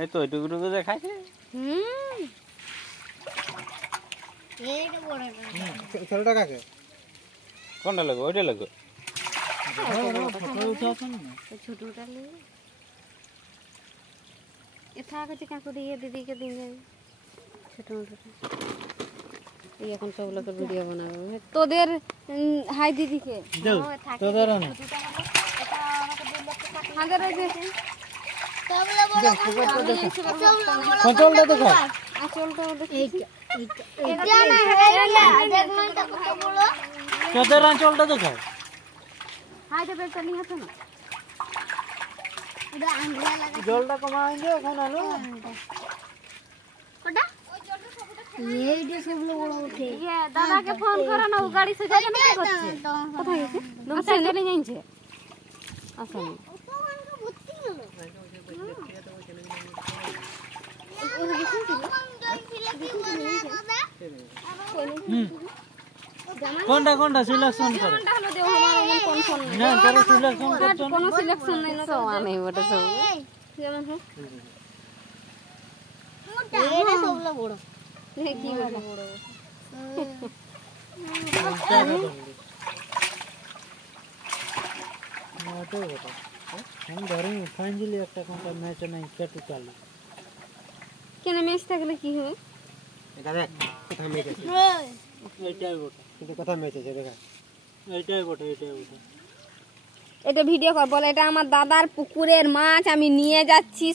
এই তো টুকটুকু দেখাইছে। এইটা বড়টা। ছোটটা কাকে? কোনটা লাগবে? ওইটা লাগবে। ফটো উঠাছেন না? ছোটটা নেই। এথা কাছে কাকু দিয়ে দিদিকে দিন যাবে। ছোট মোটটা। এই এখন সব লোকের ভিডিও বানাবে। তোদের হাই দিদিকে। তোদের না। আমাদের ওই যে সবলা বড় কন্ট্রোলটা দেখো। আঁচলটা এইটা এটা না হেলা দেখুন তো কত বড়। তোদের আঁচলটা দেখো। হাই তো বেটা নিয়ে আসো না। এটা আঙ্গুলা লাগা। জলটা কমাই দিও এখন আলো। কোটা? ওই জলটা সবটা এইটা সবলা বড় উঠে। ইয়ে দাদাকে ফোন করো না, ও গাড়ি সে যাবে না কি করছে? কোথায় গেছে? আচ্ছা চলে যাইছে। আচ্ছা কোনটা কোনটা সিলেকশন করো কোনটা হলো দেও আমার মন কোন না তোর সিলেকশন করছো কোন সিলেকশন নাই না, সব আনে ওটা সব যেমন হোক এটা সবলা বড় কি বড় বড় তো বড় हम ধরি ফাইনালি একটা কোনটা ম্যাচ নাই কেটু চালু কেন ম্যাচ থাকলে কি হবে? এটা দেখ কথা ম্যাচ আছে এইটাই বড় কিন্তু কথা ম্যাচ আছে দেখা এইটাই বড় এটা ভিডিও কর বলে এটা আমার দাদার পুকুরের মাছ আমি নিয়ে যাচ্ছি।